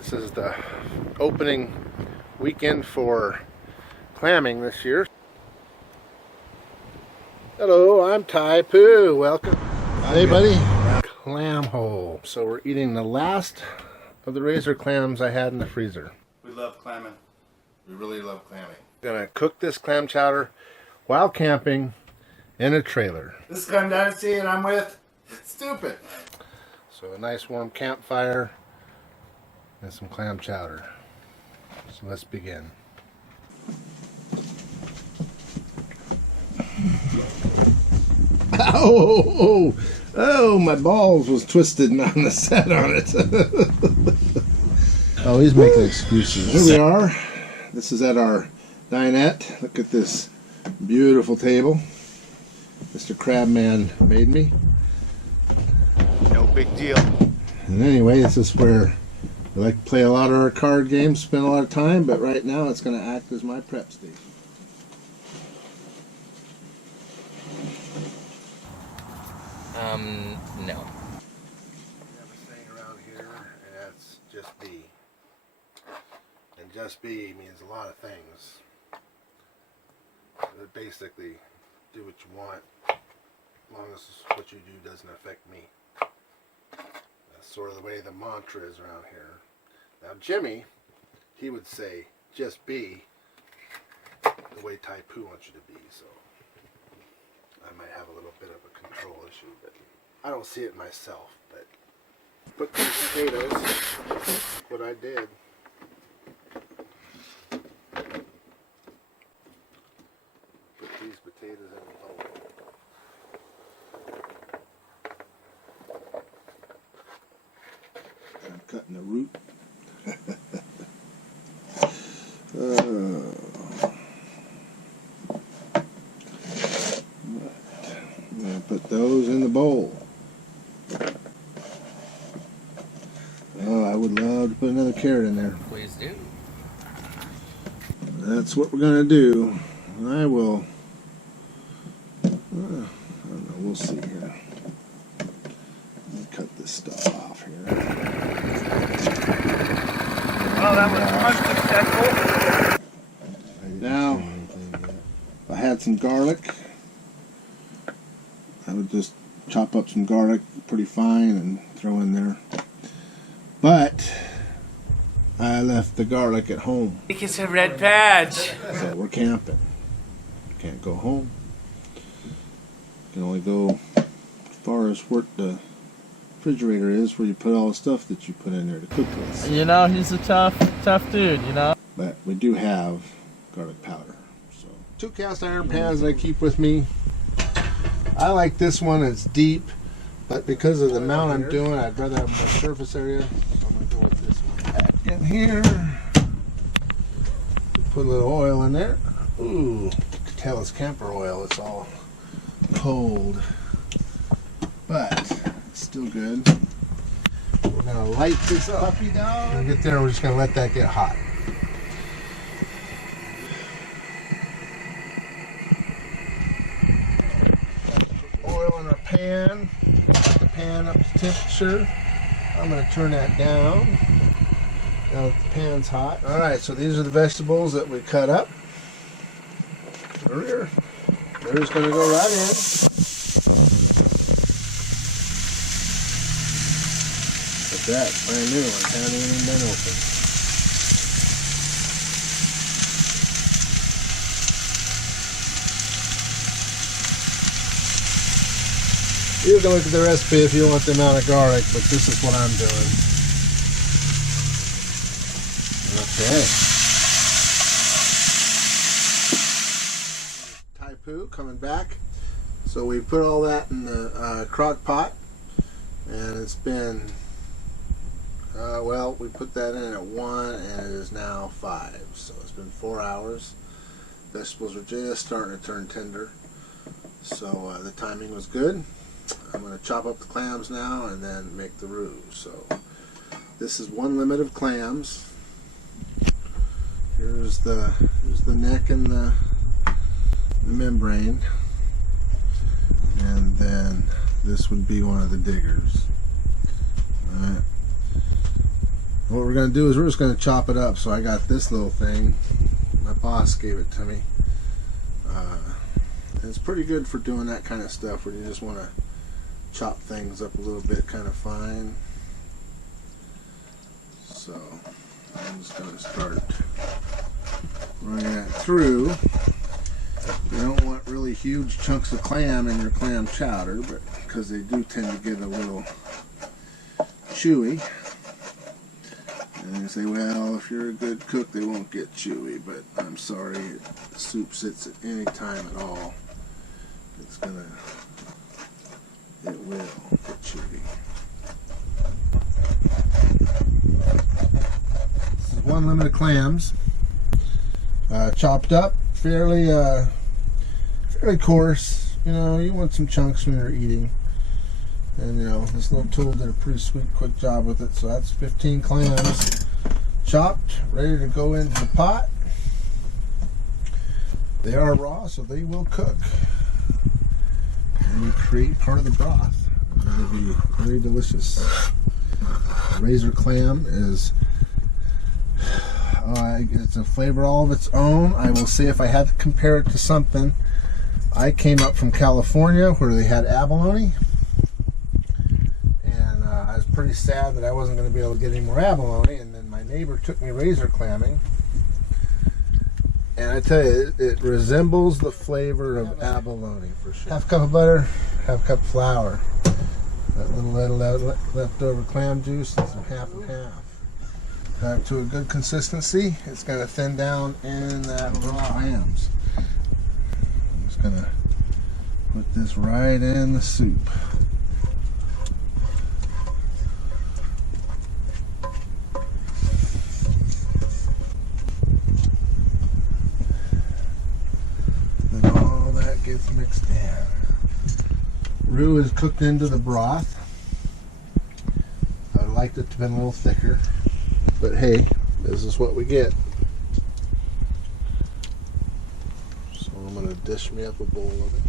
This is the opening weekend for clamming this year. Hello, I'm Typoo. Welcome. Hey, buddy. Clam hole. So we're eating the last of the razor clams I had in the freezer. We love clamming. We really love clamming. Gonna cook this clam chowder while camping in a trailer. This is Clam Dynasty, and I'm with Stupid. So a nice warm campfire and some clam chowder. So let's begin. Oh, my balls was twisted and on the set on it. Oh, he's making excuses. Here we are. This is at our dinette. Look at this beautiful table Mr. Crabman made me. No big deal. And anyway, this is where we like to play a lot of our card games, spend a lot of time, but right now it's going to act as my prep station. No. We have a saying around here, and that's just be. And just be means a lot of things. But basically, do what you want, as long as what you do doesn't affect me. That's sort of the way the mantra is around here. Now Jimmy, he would say, just be the way Typoo wants you to be, so I might have a little bit of a control issue, but I don't see it myself. But put these potatoes, what I did. Put these potatoes in the bowl. I'm cutting the root. I'm going to put those in the bowl. Oh, I would love to put another carrot in there. Please do. That's what we're going to do. I will, I don't know, we'll see here. Let me cut this stuff off here. Oh, that was unsuccessful. Now, if I had some garlic, I would just chop up some garlic pretty fine and throw in there. But I left the garlic at home. It's a red patch. So we're camping. Can't go home. Can only go as far as where the refrigerator is, where you put all the stuff that you put in there to cook with. You know, he's a tough dude, you know. But we do have garlic powder. So 2 cast iron pans that I keep with me. I like this one. It's deep, but because of the amount I'm doing, I'd rather have more surface area. So I'm gonna go with this one. Back in here. Put a little oil in there. Ooh, you can tell it's camper oil. It's all cold, but it's still good. We're gonna light this puppy down. When we get there, we're just gonna let that get hot. Oil in our pan. Put the pan up to temperature. I'm going to turn that down. Now that the pan's hot. Alright, so these are the vegetables that we cut up. They're just going to go right in. But that's brand new. It hasn't even been opened. You can look at the recipe if you want the amount of garlic, but this is what I'm doing. Okay. Typoo coming back. So we put all that in the crock pot, and it's been, well, we put that in at 1 and it is now 5. So it's been 4 hours. Vegetables are just starting to turn tender. So the timing was good. I'm going to chop up the clams now and then make the roux. So this is 1 limit of clams. Here's the neck and the membrane, and then this would be one of the diggers. Alright. What we're going to do is we're just going to chop it up. So I got this little thing. My boss gave it to me. It's pretty good for doing that kind of stuff where you just want to chop things up a little bit kind of fine. So I'm just going to start running that through. You don't want really huge chunks of clam in your clam chowder, but because they do tend to get a little chewy. And you say, well, if you're a good cook, they won't get chewy. But I'm sorry, the soup sits at any time at all. It will get chewy. This is one limit of clams, chopped up, fairly coarse. You know, you want some chunks when you're eating. And you know, this little tool did a pretty sweet, quick job with it. So that's 15 clams chopped, ready to go into the pot. They are raw, so they will cook. And you create part of the broth. It'll be very delicious. Razor clam is it's a flavor all of its own. I will say, if I had to compare it to something, I came up from California where they had abalone, and I was pretty sad that I wasn't going to be able to get any more abalone. And then my neighbor took me razor clamming, and I tell you, it resembles the flavor of abalone for sure. Half cup of butter, half cup of flour, that little leftover clam juice, and some half and half. To a good consistency. It's going to thin down in that raw clams. I'm just going to put this right in the soup. Then all that gets mixed in. Roux is cooked into the broth. I liked it to be a little thicker. But hey, this is what we get. So I'm going to dish me up a bowl of it.